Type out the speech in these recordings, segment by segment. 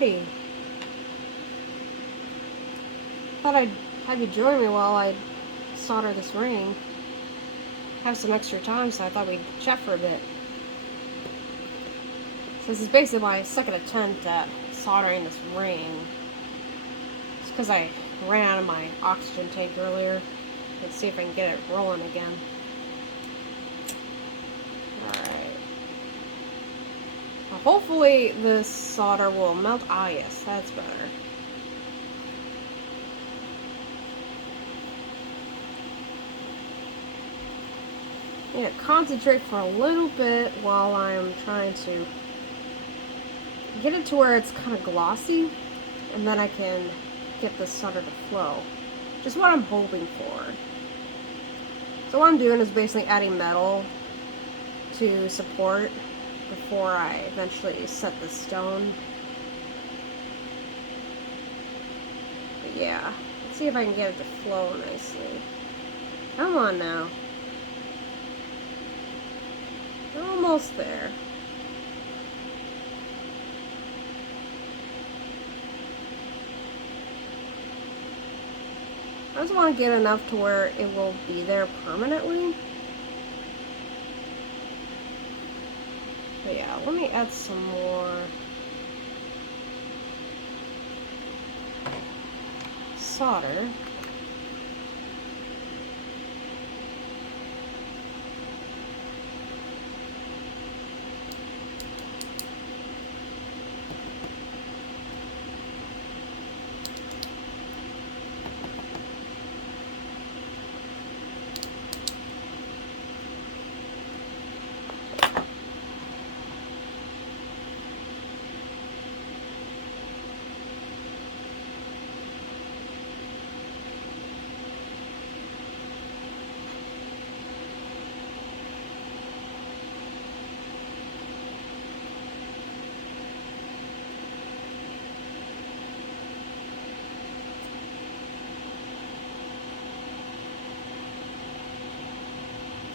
already. Thought I'd have you join me while I solder this ring. Have some extra time, so I thought we'd chat for a bit. So this is basically my second attempt at soldering this ring. It's because I ran out of my oxygen tank earlier. Let's see if I can get it rolling again. Alright. Well, hopefully this solder will melt. Ah, yes, that's better. Need to concentrate for a little bit while I'm trying to get it to where it's kind of glossy, and then I can get the solder to flow. Just what I'm hoping for. So what I'm doing is basically adding metal to support before I eventually set the stone. But yeah, let's see if I can get it to flow nicely. Come on now. Almost there. I just want to get enough to where it will be there permanently. But yeah, let me add some more solder.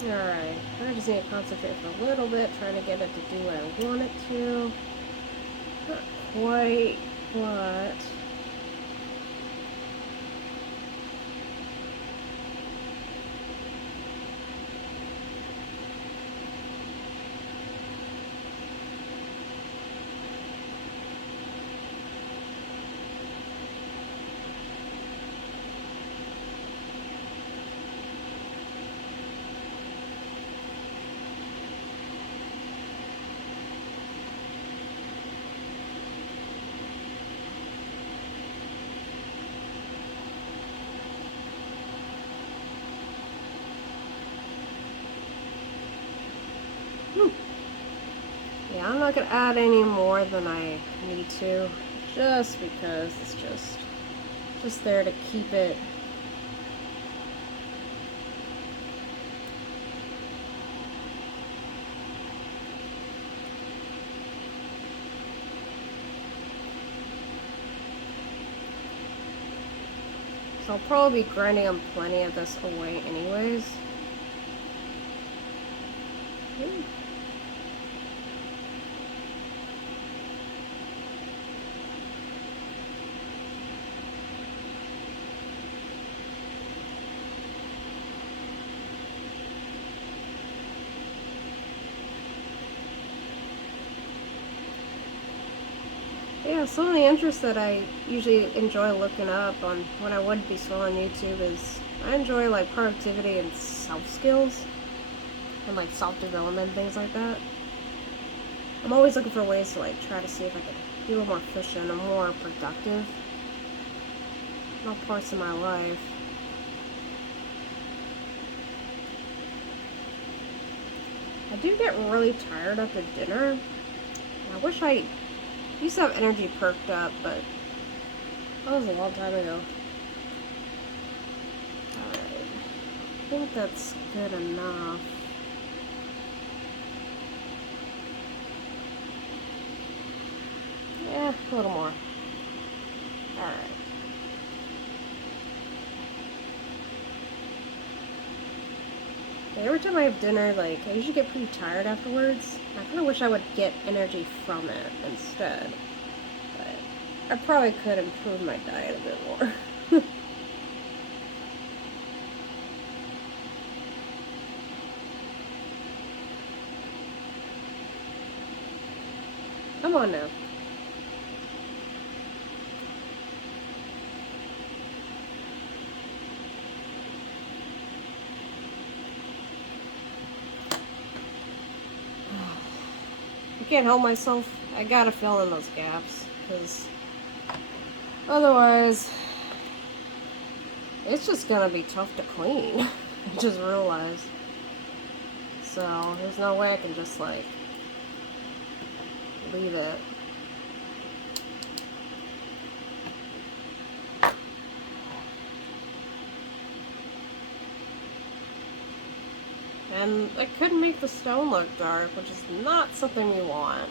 Alright, I just need to concentrate for a little bit, trying to get it to do what I want it to. Not quite, but... Yeah, I'm not going to add any more than I need to, just because it's just there to keep it. So I'll probably be grinding on plenty of this away anyways. Yeah, some of the interests that I usually enjoy looking up on when I would be scrolling YouTube is I enjoy like productivity and self-skills and like self-development, things like that. I'm always looking for ways to like try to see if I can be a little more efficient and more productive in all parts of my life. I do get really tired after dinner. I wish I used to have energy perked up, but that was a long time ago. Alright. I think that's good enough. Yeah, a little more. Alright. Every time I have dinner, like, I usually get pretty tired afterwards. I kind of wish I would get energy from it instead. But I probably could improve my diet a bit more. Come on now. I can't help myself. I gotta fill in those gaps, because otherwise, it's just gonna be tough to clean. I just realized. So, there's no way I can just, like, leave it. And I could make the stone look dark, which is not something we want.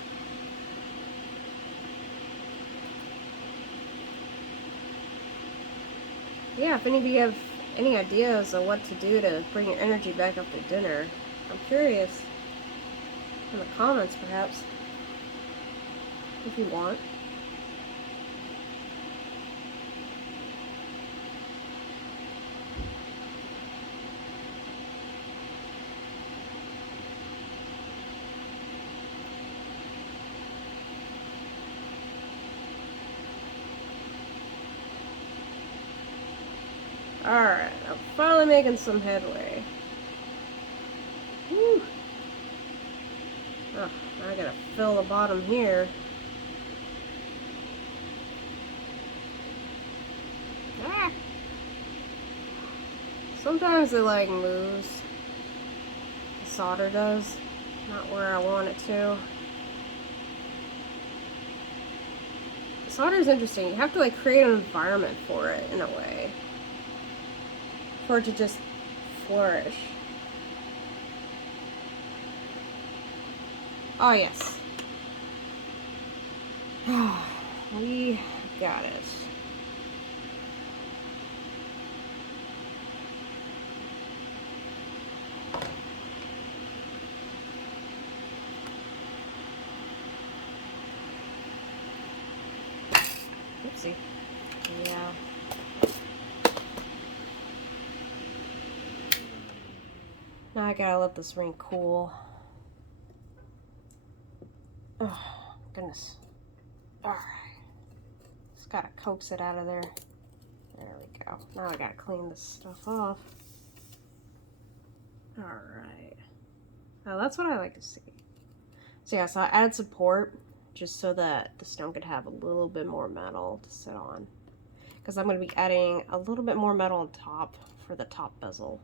Yeah, if any of you have any ideas on what to do to bring your energy back up to dinner, I'm curious. In the comments, perhaps. If you want. Alright, I'm finally making some headway. Whew. Oh, now I gotta fill the bottom here. Ah! Sometimes it like moves. The solder does. Not where I want it to. Solder is interesting. You have to like create an environment for it in a way. For it to just flourish. Oh, yes. We got it. Oopsie. Yeah. Now I gotta let this ring cool. Oh, goodness. Alright. Just gotta coax it out of there. There we go. Now I gotta clean this stuff off. Alright. Now that's what I like to see. So yeah, so I added support just so that the stone could have a little bit more metal to sit on. Because I'm going to be adding a little bit more metal on top for the top bezel.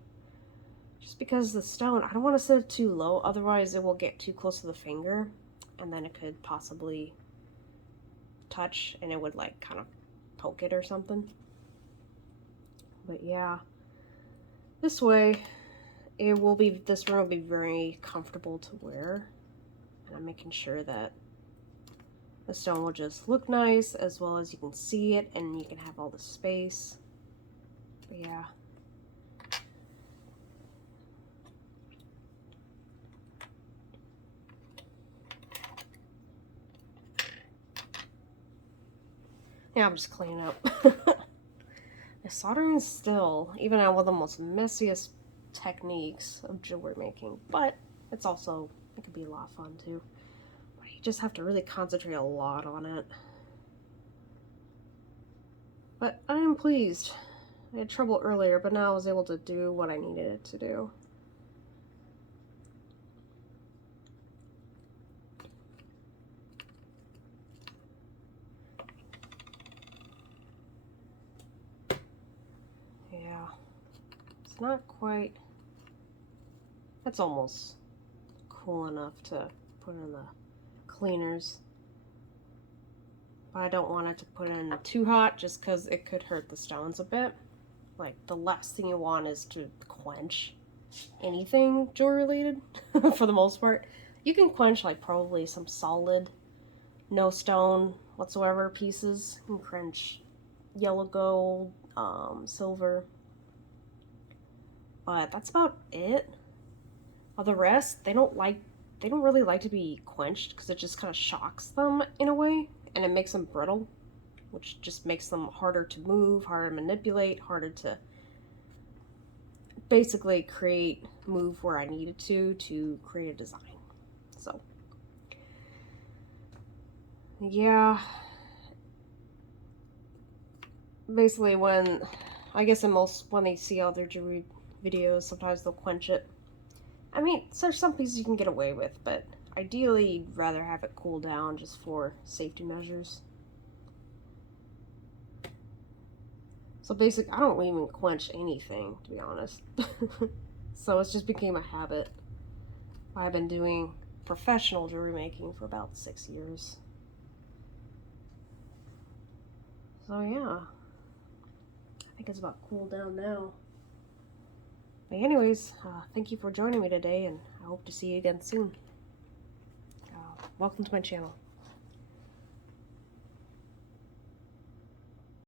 Just because the stone, I don't want to set it too low, otherwise it will get too close to the finger, and then it could possibly touch and it would like kind of poke it or something. But yeah, this way this ring will be very comfortable to wear, and I'm making sure that the stone will just look nice, as well as you can see it and you can have all the space. But yeah. Yeah, I'm just cleaning up. The soldering is still, even at one of the most messiest techniques of jewelry making, but it could be a lot of fun too. But you just have to really concentrate a lot on it. But I am pleased. I had trouble earlier, but now I was able to do what I needed it to do. Yeah, it's not quite, it's almost cool enough to put in the cleaners. But I don't want it to put in too hot just because it could hurt the stones a bit. Like, the last thing you want is to quench anything jewelry related for the most part. You can quench like probably some solid, no stone whatsoever pieces. You can quench yellow gold, silver. But that's about it. The rest, they don't really like to be quenched because it just kind of shocks them in a way and it makes them brittle. which just makes them harder to move, harder to manipulate, harder to basically move where I needed to create a design. So, yeah. Basically, when they see other jewelry videos, sometimes they'll quench it. I mean, so there's some pieces you can get away with, but ideally you'd rather have it cool down just for safety measures. So basically, I don't even quench anything, to be honest. So it's just became a habit. I've been doing professional jewelry making for about 6 years. So yeah, I think it's about cooled down now. But anyways, thank you for joining me today, and I hope to see you again soon. Welcome to my channel.